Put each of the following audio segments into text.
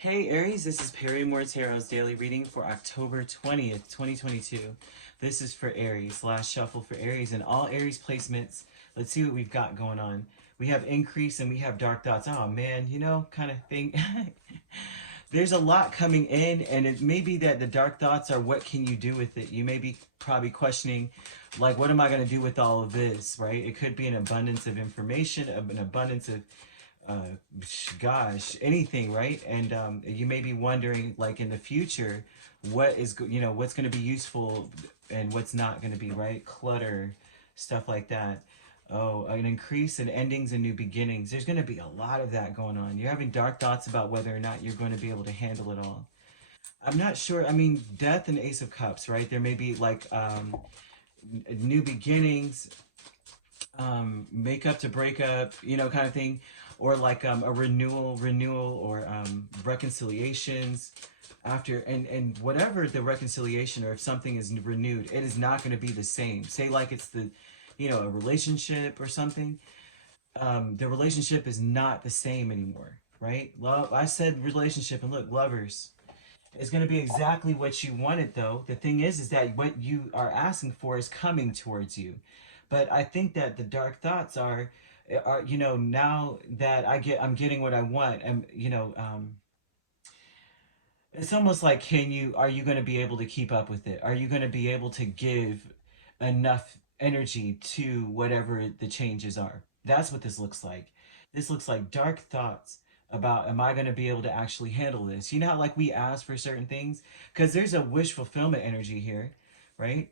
Hey Aries, this is Perrymoretarot's daily reading for October 20th, 2022. This is for Aries, last shuffle for Aries, and all Aries placements. Let's see what we've got going on. We have increase and we have dark thoughts. Oh man, kind of thing. There's a lot coming in, and it may be that the dark thoughts are what can you do with it. You may be probably questioning, like, what am I going to do with all of this, right? It could be an abundance of information, an abundance of uh, gosh, anything, right? And you may be wondering, like in the future, what's going to be useful and what's not going to be, right? Clutter, stuff like that. Oh, an increase in endings and new beginnings. There's going to be a lot of that going on. You're having dark thoughts about whether or not you're going to be able to handle it all. I'm not sure. I mean, death and Ace of Cups, right? There may be like new beginnings, make up to break up, kind of thing, or like a renewal, or reconciliations after, and whatever the reconciliation, or if something is renewed, it is not going to be the same. Say like it's a relationship or something. The relationship is not the same anymore, right? Love. I said relationship, and look, lovers. It's going to be exactly what you wanted, though. The thing is that what you are asking for is coming towards you. But I think that the dark thoughts are now that I'm getting what I want, and it's almost like, are you going to be able to keep up with it? Are you going to be able to give enough energy to whatever the changes are? That's what this looks like. This looks like dark thoughts about, am I going to be able to actually handle this? You know how like we ask for certain things, because there's a wish fulfillment energy here, right?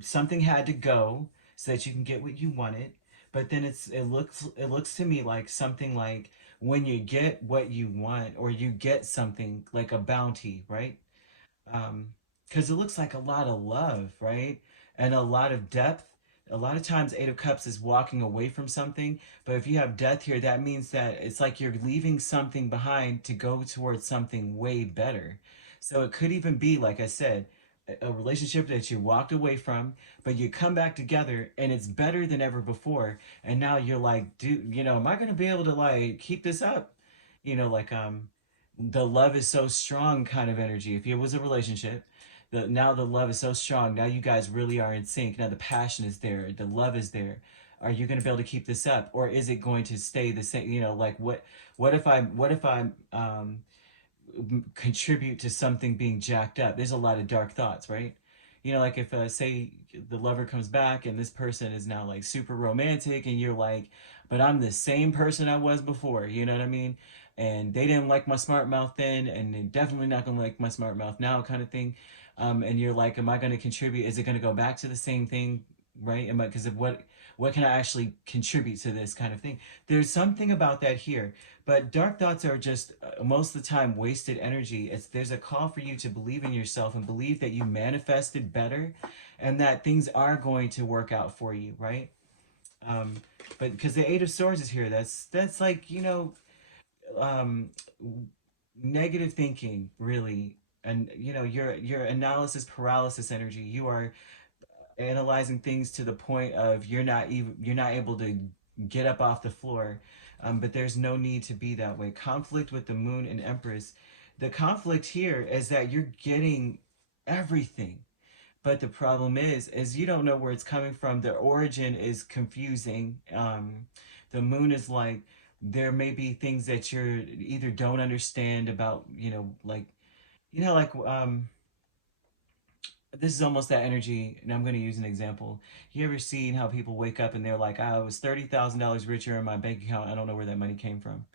Something had to go so that you can get what you wanted. But then it looks to me like something like, when you get what you want, or you get something like a bounty, right? Because it looks like a lot of love, right? And a lot of depth. A lot of times, Eight of Cups is walking away from something, but if you have death here, that means that it's like you're leaving something behind to go towards something way better. So it could even be, like I said, a relationship that you walked away from, but you come back together and it's better than ever before. And now you're like, dude, am I going to be able to like keep this up? The love is so strong kind of energy. If it was a relationship, now the love is so strong. Now you guys really are in sync. Now the passion is there. The love is there. Are you going to be able to keep this up, or is it going to stay the same? Like what if I contribute to something being jacked up? There's a lot of dark thoughts, right? Like if say the lover comes back and this person is now like super romantic, and you're like, but I'm the same person I was before. You know what I mean? And they didn't like my smart mouth then, and they're definitely not gonna like my smart mouth now, kind of thing. And you're like, am I going to contribute? Is it going to go back to the same thing, right? Am I, because of what can I actually contribute to this kind of thing? There's something about that here, but dark thoughts are just most of the time wasted energy. There's a call for you to believe in yourself and believe that you manifested better, and that things are going to work out for you, right? Um, but because the Eight of Swords is here, that's like, um, negative thinking, really. And your analysis paralysis energy. You are analyzing things to the point of you're not able to get up off the floor. But there's no need to be that way. Conflict with the Moon and Empress. The conflict here is that you're getting everything, but the problem is you don't know where it's coming from. The origin is confusing. The Moon is like, there may be things that you're either don't understand about, like this is almost that energy, and I'm going to use an example. You ever seen how people wake up and they're like, I was $30,000 richer in my bank account, I don't know where that money came from.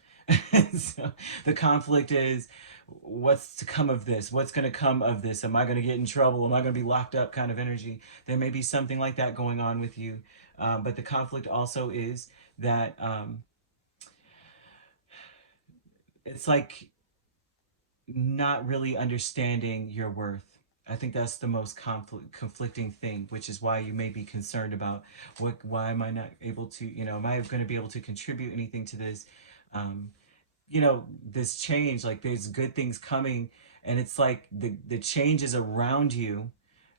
So the conflict is, what's to come of this? What's going to come of this? Am I going to get in trouble? Am I going to be locked up, kind of energy? There may be something like that going on with you. But the conflict also is that it's like not really understanding your worth. I think that's the most conflicting thing, which is why you may be concerned about, why am I not able to, am I going to be able to contribute anything to this? Um, this change, like there's good things coming, and it's like the change is around you,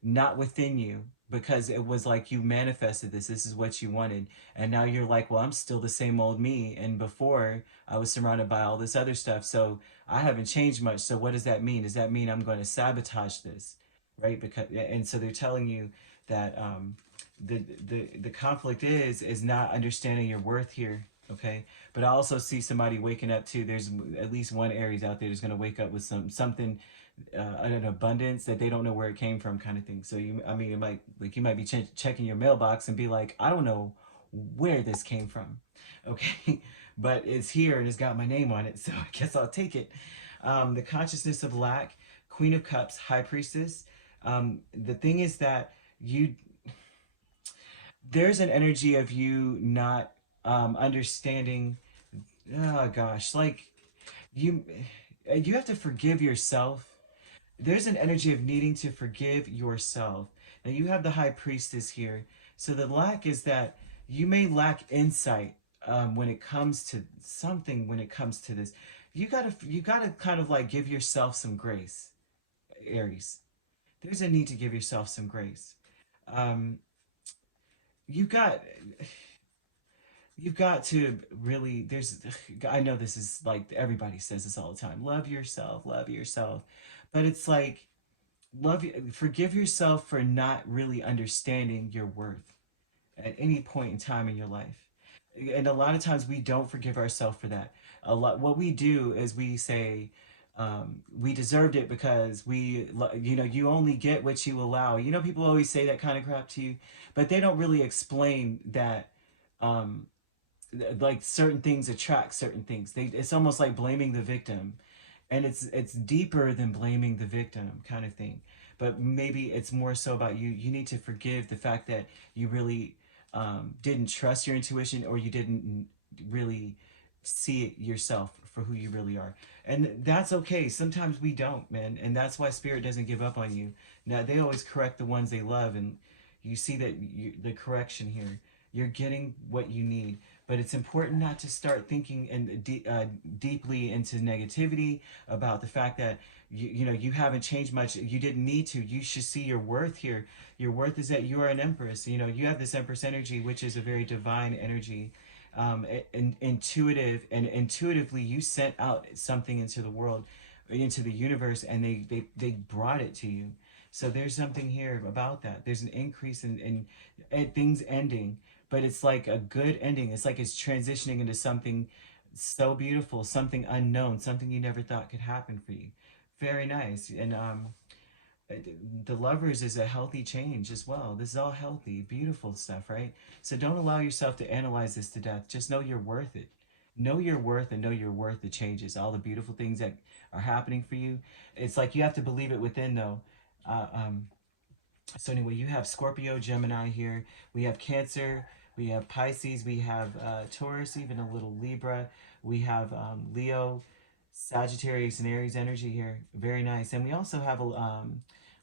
not within you, because it was like you manifested this is what you wanted, and now you're like, well, I'm still the same old me, and before I was surrounded by all this other stuff, so I haven't changed much. So what does that mean? Does that mean I'm going to sabotage this, right? Because, and so they're telling you that the conflict is not understanding your worth here. Okay, but I also see somebody waking up too. There's at least one Aries out there that's going to wake up with something, an abundance that they don't know where it came from, kind of thing. So you, I mean, it might, like, you might be checking your mailbox and be like, I don't know where this came from, okay, but it's here and it's got my name on it, so I guess I'll take it. The consciousness of lack, Queen of Cups, High Priestess. The thing is that you, there's an energy of you not understanding. Oh gosh, like you, you have to forgive yourself. There's an energy of needing to forgive yourself. Now you have the High Priestess here. So the lack is that you may lack insight when it comes to something. When it comes to this, you gotta kind of like give yourself some grace, Aries. There's a need to give yourself some grace. Um, you got you've got to really, there's, I know this is like everybody says this all the time, love yourself, but it's like, forgive yourself for not really understanding your worth at any point in time in your life. And a lot of times we don't forgive ourselves for that. A lot, what we do is we say, we deserved it because you only get what you allow. People always say that kind of crap to you, but they don't really explain that, um, like, certain things attract certain things. It's almost like blaming the victim, and it's deeper than blaming the victim, kind of thing. But maybe it's more so about you need to forgive the fact that you really didn't trust your intuition, or you didn't really see it yourself for who you really are. And that's okay. Sometimes we don't, man, and that's why spirit doesn't give up on you. Now, they always correct the ones they love, and you see that the correction here, you're getting what you need. But it's important not to start thinking deeply into negativity about the fact that you haven't changed much. You didn't need to. You should see your worth here. Your worth is that you are an empress. You have this empress energy, which is a very divine energy, intuitive, and intuitively you sent out something into the world, into the universe, and they brought it to you. So there's something here about that. There's an increase in things ending, but it's like a good ending. It's like it's transitioning into something so beautiful, something unknown, something you never thought could happen for you. Very nice. And the Lovers is a healthy change as well. This is all healthy, beautiful stuff, right? So don't allow yourself to analyze this to death. Just know you're worth it. Know your worth, and know you're worth the changes, all the beautiful things that are happening for you. It's like you have to believe it within, though. Uh, um, so anyway, you have Scorpio, Gemini here. We have Cancer. We have Pisces. We have Taurus, even a little Libra. We have Leo, Sagittarius, and Aries energy here. Very nice. And we also have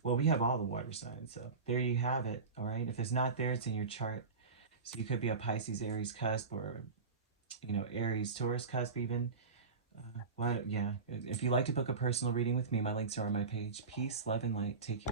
well, we have all the water signs. So there you have it. All right. If it's not there, it's in your chart. So you could be a Pisces, Aries cusp, or Aries, Taurus cusp even. Well, yeah. If you'd like to book a personal reading with me, my links are on my page. Peace, love, and light. Take care.